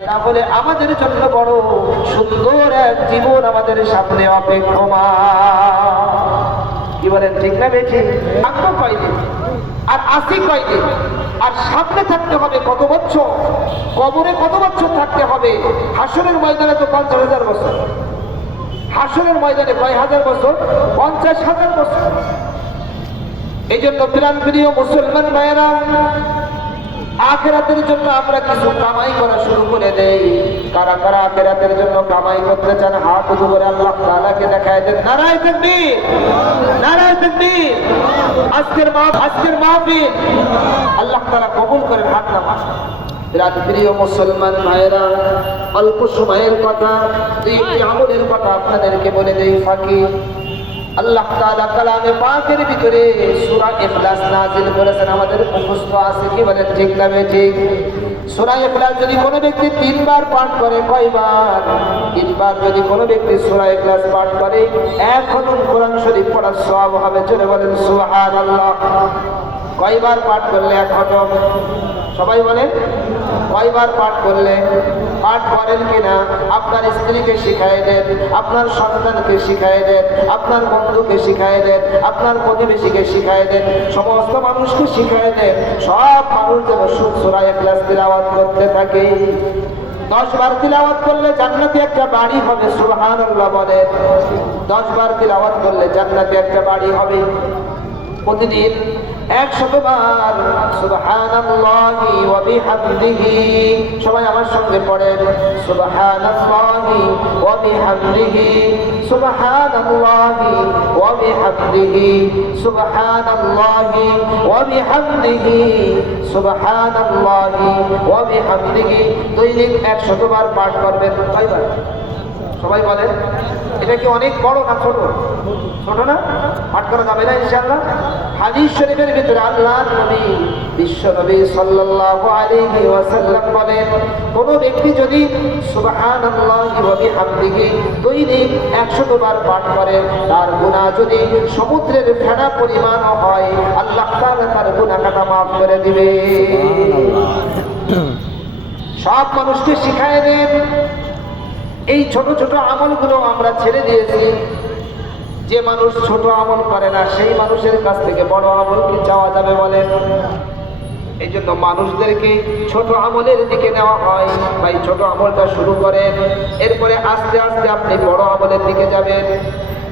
তাহলে আমাদের জন্য বড় সুন্দর এক জীবন আমাদের সামনে কি বলেন, ঠিক না বেঠি? থাকব কয়দিন? আর আসি কয়দিন? আর সামনে থাকতে হবে কত বছর? কবরে কত বছর থাকতে হবে? হাসনের ময়দানে তো পঞ্চাশ হাজার বছর। হাসনের ময়দানে কয় হাজার বছর? পঞ্চাশ হাজার বছর। এই জন্য প্রাণ প্রিয় মুসলমান ভাইয়েরা আখেরাতের জন্য আমরা কিছু কামাই করা শুরু করে দেই। কারা কারা আখেরাতের জন্য কামাই করতে চান, হাত করে আল্লাহ তালাকে দেখায় দেন। নারায় তাকবীর! নারায় তাকবীর! আজকের মা আজকের মাহফিল! আল্লাহ তাআলা কবুল করেন, হাত নামা রাত প্রিয় মুসলমান ভাইয়েরা, অল্প সময়ের কথা দুই আমলের কথা আপনাদেরকে বলে দেই, ফাঁকি। আল্লাহ তাআলা কালামে পাকের ভিতরে সূরা ইখলাস নাযিল করেছেন। আমাদের মুখস্থ আছে কি বলেন? ঠিক না ঠিক। সূরা ইখলাস যদি কোনো ব্যক্তি তিনবার পাঠ করে, কয়বার? তিনবার যদি কোনো ব্যক্তি সূরা ইখলাস পাঠ করে এখন কোরআন শরীফ পড়ার সওয়াব হবে। জোরে বলেন, সুবহানাল্লাহ। কয়বার পাঠ করলে এক খতম? সবাই বলেন, কয়বার পাঠ করলে পাঠ করেন কিনা, আপনার স্ত্রীকে শিখাই দেন, আপনার সন্তানকে শিখাই দেন, আপনার বন্ধুকে শিখাই দেন, আপনার প্রতিবেশীকে শিখাই দেন, সমস্ত মানুষকে শিখাই দেন, সব মানুষ যেন সুরায় ক্লাস তিলাওয়াত করতে থাকে। দশ বার তিলাওয়াত করলে জান্নাতে একটা বাড়ি হবে, সুবহানাল্লাহ বলেন দশ বার তিলাওয়াত করলে জান্নাতে একটা বাড়ি হবে। প্রতিদিন একশতবার। সুবহানাল্লাহি ওয়া বিহামদিহি। সবাই আমার সঙ্গে পড়েন। সুবহানাল্লাহি ওয়া বিহামদিহি। সুবহানাল্লাহি ওয়া বিহামদিহি। সুবহানাল্লাহি ওয়া বিহামদিহি। সুবহানাল্লাহি ওয়া বিহামদিহি। পাঠ করবেন। কয়বার? সবাই বলেন। এটা কি অনেক বড় না ছোট? ছোট না? পাঠ করা যাবে না ইনশাআল্লাহ? হাদিস শরীফের ভিতরে আল্লাহর নবী বিশ্ব নবী সাল্লাল্লাহু আলাইহি ওয়াসাল্লাম বলেন কোন ব্যক্তি যদি সুবহানাল্লাহি ওয়া বিহামদিহি দৈনিক 100 বার পাঠ করে তার গুনাহ যদি সমুদ্রের ফেনা পরিমাণ হয় আল্লাহ তাআলা তার গুনাহ কাটা maaf করে দিবে। সব মানুষকে শিখায় দেন এই ছোট ছোট আমলগুলো আমরা ছেড়ে দিয়েছি। যে মানুষ ছোট আমল করে না, সেই মানুষের কাছ থেকে বড় আমল কি চাওয়া যাবে বলেন? এই জন্য মানুষদেরকে ছোট আমলের দিকে নেওয়া হয়। ভাই, ছোট আমলটা শুরু করেন। এরপরে আস্তে আস্তে আপনি বড় আমলের দিকে যাবেন।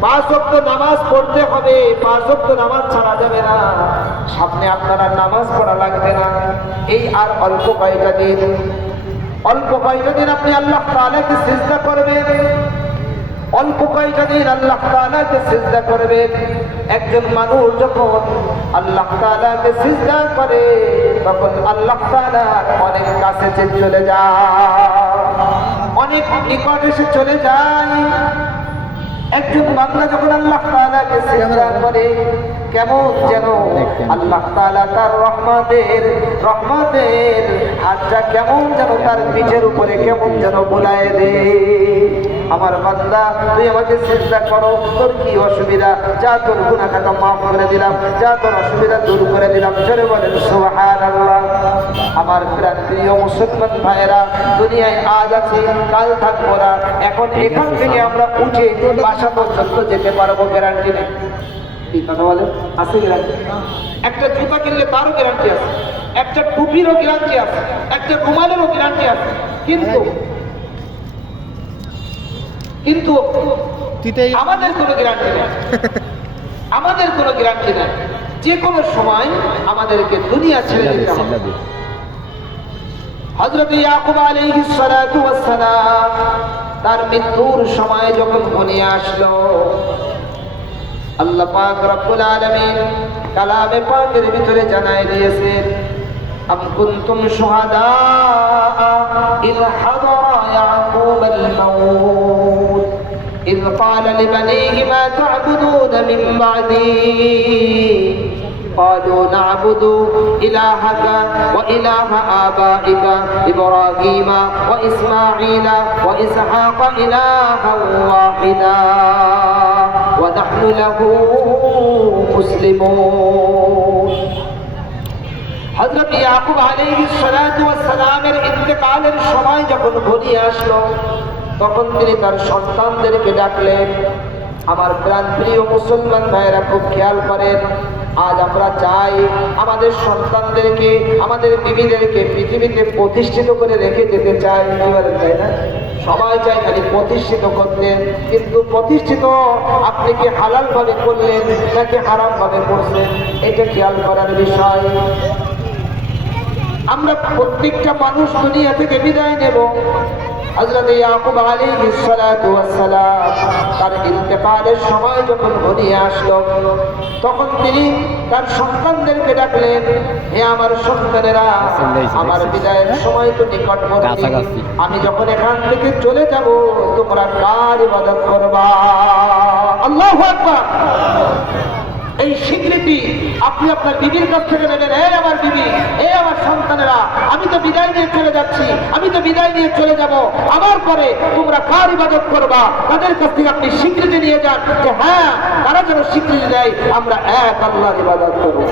পাঁচ নামাজ পড়তে হবে। পাঁচ নামাজ ছাড়া যাবে না। সামনে আপনারা নামাজ পড়া লাগবে না। এই আর অল্প কয়টা দিন। অল্প কয়টা দিন আপনি আল্লাহ তাআলাকে সিজদা করবেন। অল্প কয়টা দিন আল্লাহ তাআলাকে সিজদা করবেন। একজন মানুষ যখন আল্লাহ তাআলাকে সিজদা করে, তখন আল্লাহ তাআলা অনেক কাছে চলে যায়। অনেক নিকট এসে চলে যায়। একজন বান্দা যখন আল্লাহ তাআলাকে সিজদা করে কেমন যেন আল্লাহ তাআলা তার রহমতের রহমতের হাতটা কেমন যেন তার পিঠের উপরে কেমন যেন বোলায় দে। আমার বান্দা তুই আমাকে চিন্তা করো তোর কি অসুবিধা? যা তোর গুনাহ খাতা মাফ করে দিলাম যা তোর অসুবিধা দূর করে দিলাম চলে বলেন সুবহানাল্লাহ। আমার প্রাণ প্রিয় মুসলমান ভাইয়েরা দুনিয়ায় আজ আছে কাল থাকব না। এখন এখান থেকে আমরা উঠে বাসা পর্যন্ত যেতে পারব গ্যারান্টি নেই। কি কথা বলে আছে গ্যারান্টি একটা জুতা কিনলে তারও গ্যারান্টি আছে একটা টুপিরও গ্যারান্টি আছে একটা রুমালেরও গ্যারান্টি আছে। কিন্তু কিন্তু আমাদের কোনো গ্যারান্টি নেই। আমাদের কোনো গ্যারান্টি নেই। যে কোনো সময় আমাদেরকে দুনিয়া ছেড়ে দিতে হবে। হযরত ইয়াকুব আলাইহিস সালাতু ওয়াস সালাম তার মৃত্যুর সময় যখন ঘনিয়ে আসলো আল্লাহ পাক রব্বুল আলামিন কালামে পাকের ভিতরে জানায় দিয়েছেন আম কুনতুম শুহাদা ইয হাদারা ইয়াকুব আল-মাউত إذ قال لبنيه ما تعبدون من بعدي قالوا نعبد إلهك وإله آبائك إبراهيم وإسماعيل وإسحاق إلها واحدا ونحن له مسلمون হযরত ইয়াকুব আলাইহিস সালাতু ওয়াস সালামের ইন্তেকালের সময় যখন ঘনিয়ে আসলো তখন তিনি তার সন্তানদেরকে ডাকলেন আমার প্রাণ প্রিয় মুসলমান ভাইয়েরা খুব খেয়াল করেন আজ আমরা চাই আমাদের সন্তানদেরকে, আমাদের বিবিদেরকে পৃথিবীতে প্রতিষ্ঠিত করে রেখে যেতে চাই। তাই না? সবাই চাই খালি প্রতিষ্ঠিত করতেন কিন্তু প্রতিষ্ঠিত আপনি কি হালাল ভাবে করলেন নাকি হারাম ভাবে করছেন? এটা খেয়াল করার বিষয়। আমরা প্রত্যেকটা মানুষ দুনিয়া থেকে বিদায় নেব। ইয়াকুব সালাম তার ইন্তেকালের সময় যখন ঘনিয়ে আসলো তখন তিনি তার সন্তানদেরকে ডাকলেন হে আমার সন্তানেরা আমার বিদায়ের সময় তো নিকটবর্তী। আমি যখন এখান থেকে চলে যাব তোমরা কার ইবাদত করবা? আল্লাহ আকবার। এই স্বীকৃতি আপনি আপনার বিবির কাছ থেকে নেবেন এ আমার বিবি এ আমার সন্তানেরা আমি তো বিদায় নিয়ে চলে যাচ্ছি আমি তো বিদায় নিয়ে চলে যাব আমার পরে তোমরা কার ইবাদত করবা তাদের কাছ থেকে আপনি স্বীকৃতি নিয়ে যান যে হ্যাঁ তারা যেন স্বীকৃতি দেয় আমরা এক আল্লাহর ইবাদত করবো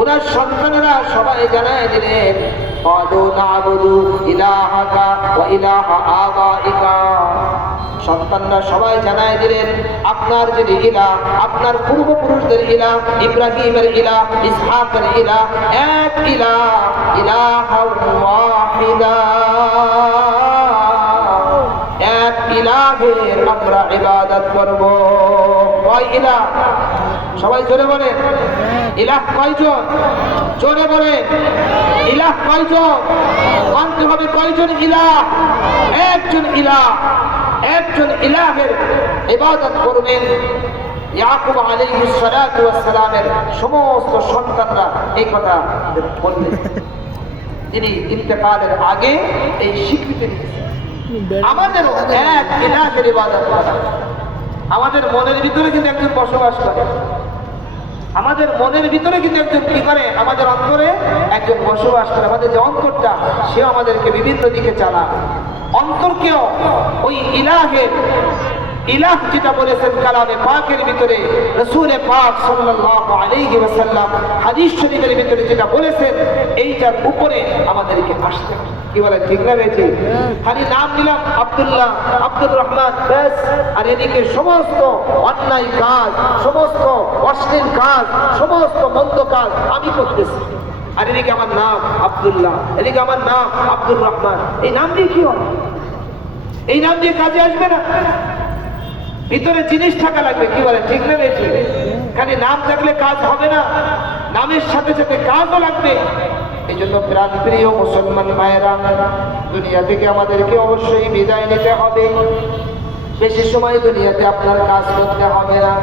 ওনার সন্তানেরা সবাই জানায় দিলেন قالوا نعبد إلهك وإله آبائك সন্তানরা সবাই জানায় দিলেন, আপনার যে ইলা আপনার পূর্বপুরুষদের ইলা ইব্রাহিমের ইলা ইসহাকের ইলা এক ইলা ইলাহা এক ইলাহের আমরা ইবাদত করব। কয় ইলা সবাই জোরে বলে ইলাহ কয়জন? জোরে বলে ইলাহ কয়জন? মানতে হবে কয়জন ইলাহ? একজন ইলাহ। একজন ইলাহের ইবাদত করবেন, ইয়াকুব সালাতু সালামের সমস্ত সন্তানরা এই কথা বললেন তিনি ইন্তেকালের আগে এই স্বীকৃতি আমাদেরও এক ইলাহের ইবাদত করা। আমাদের মনের ভিতরে কিন্তু একজন বসবাস করে। আমাদের মনের ভিতরে কিন্তু একজন কি করে? আমাদের অন্তরে একজন বসবাস করে। আমাদের যে অন্তরটা সে আমাদেরকে বিভিন্ন দিকে চালায়। অন্তরকেও ওই ইলাহের ইলাহ যেটা বলেছেন কালামে পাকের ভিতরে, রসুলে পাক সাল্লাল্লাহু আলাইহি ওয়াসাল্লাম, হাদিস শরীফের ভিতরে যেটা বলেছেন, এইটার উপরে আমাদেরকে আসতে কি বলেন, ঠিক না বেঠি? খালি নাম নিলাম, আব্দুল্লাহ, আব্দুর রহমান, ব্যাস। আর এদিকে সমস্ত অন্যায় কাজ, সমস্ত অশ্লীল কাজ, সমস্ত মন্দ কাজ আমি করতেছি। আর এদিকে আমার নাম আবদুল্লাহ, এদিকে আমার নাম আব্দুর রহমান। এই নাম দিয়ে কি হবে? এই নাম দিয়ে কাজে আসবে না। ভিতরে জিনিস থাকা লাগবে, কি বলে, ঠিক না বেশি খালি নাম থাকলে কাজ হবে না, নামের সাথে সাথে কাজও লাগবে। এই জন্য প্রাণ প্রিয় মুসলমান মায়েরা দুনিয়া থেকে আমাদেরকে অবশ্যই বিদায় নিতে হবে। বেশি সময় দুনিয়াতে আপনার কাজ করতে হবে না।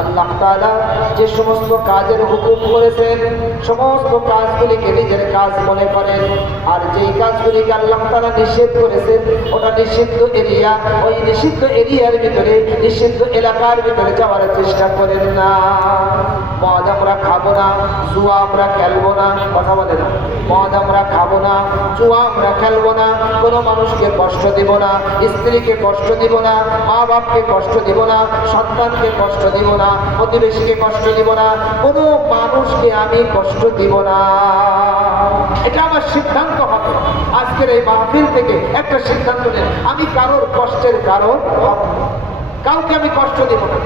আল্লাহ তালা যে সমস্ত কাজের হুকুম করেছেন, সমস্ত কাজগুলিকে নিজের কাজ মনে করেন। আর যেই কাজগুলিকে আল্লাহ তালা নিষেধ করেছেন, ওটা নিষিদ্ধ এরিয়া, ওই নিষিদ্ধ এরিয়ার ভিতরে, নিষিদ্ধ এলাকার ভিতরে যাওয়ার চেষ্টা করেন না। খাব না, জুয়া আমরা খেলব না, কথা বলে না। মদ আমরা খাব না, জুয়া আমরা খেলব না, কোনো মানুষকে কষ্ট দিব না, স্ত্রীকে কষ্ট দিব না মা বাপকে কষ্ট দিব না, সন্তানকে কষ্ট দিব না, প্রতিবেশীকে কষ্ট দিব না, কোনো মানুষকে আমি কষ্ট দিব না। এটা আমার সিদ্ধান্ত হবে। আজকের এই মাহফিল থেকে একটা সিদ্ধান্ত নেন। আমি কারোর কষ্টের কারণ। কাউকে আমি কষ্ট দেব না।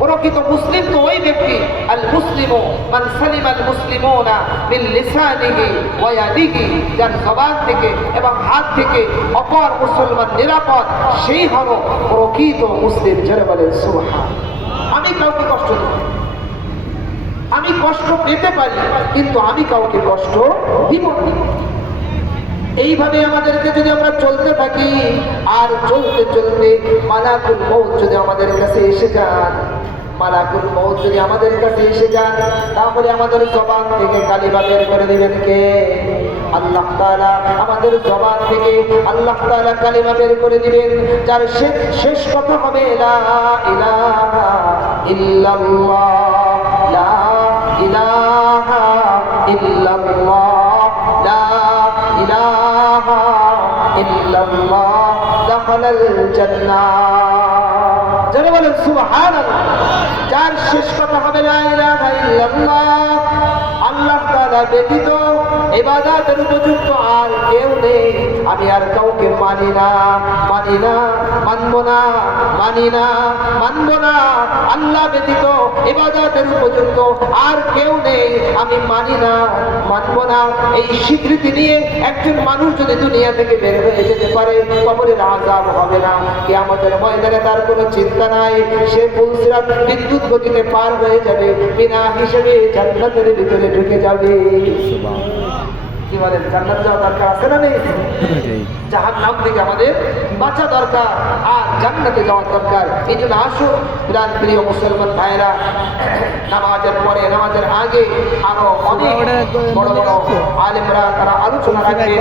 প্রকৃত মুসলিম তো ওই ব্যক্তি আল মুসলিম মান সালিম আল মুসলিমুনা মিন লিসানিহি ওয়া ইয়াদিহি, যার জবান থেকে এবং হাত থেকে অপর মুসলমান নিরাপদ, সেই হলো প্রকৃত মুসলিম যারা বলেন সুবহান। আমি কাউকে কষ্ট দেব আমি কষ্ট পেতে পারি, কিন্তু আমি কাউকে কষ্ট দিব না। এইভাবে আমাদেরকে যদি আমরা চলতে থাকি, আর চলতে চলতে মালাকুল মৌত যদি আমাদের কাছে এসে যান, মালাকুল মৌত যদি আমাদের কাছে এসে যান, তাহলে আমাদের জবান থেকে কালিমা বের করে দেবেন কে? আল্লাহ তাআলা আমাদের জবান থেকে আল্লাহ তাআলা কালিমা বের করে দিবেন, যার শেষ শেষ কথা হবে লা ইলাহা ইল্লাল্লাহ, লা ইলাহা যার শেষ হবে, লা আল্লাহ তাআলা ব্যতীত ইবাদতের উপযুক্ত আর কেউ নেই। আমি আর কাউকে মানি না মানি না, মানব না, মানি না, মানব না। আল্লাহ ব্যতীত ইবাদত ইবাদতের পর্যন্ত আর কেউ নেই। আমি মানি না, মানব না। এই স্বীকৃতি নিয়ে একজন মানুষ যদি দুনিয়া থেকে বের হয়ে যেতে পারে, কবরের আজাব হবে না। কি আমাদের ময়দানে তার কোনো চিন্তা নাই। সে পুলসিরাত বিদ্যুৎ গতিতে পার হয়ে যাবে। বিনা হিসেবে জান্নাতের ভিতরে ঢুকে যাবে। কি বলেন জান্নাত যাওয়া দরকার আছে না নেই? জাহান নাম থেকে আমাদের বাঁচা দরকার আর জান্নাতে যাওয়া দরকার। এই জন্য আসুন প্রাণ প্রিয় মুসলমান ভাইরা নামাজের পরে নামাজের আগে আরও অনেক বড় বড় আলেমরা তারা আলোচনা রাখবেন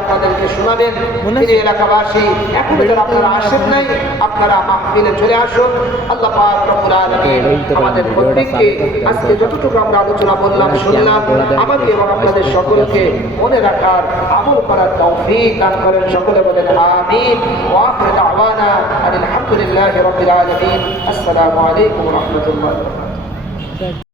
আপনাদেরকে শোনাবেন। প্রিয় এলাকাবাসী এখন যারা আপনারা আসেন নাই আপনারা মাহফিলে চলে আসুন। আল্লাহ পাক রব্বুল আলামিন আমাদের প্রত্যেককে আজকে যতটুকু আমরা আলোচনা বললাম শুনলাম আমাকে এবং আপনাদের সকলকে মনে রাখার আমল করার তৌফিক দান করেন। সকলে বলেন আমিন। ওয়া আখির দাওয়ানা আলহামদুলিল্লাহি রাব্বিল আলামিন। আসসালামু আলাইকুম রাহমাতুল্লাহি।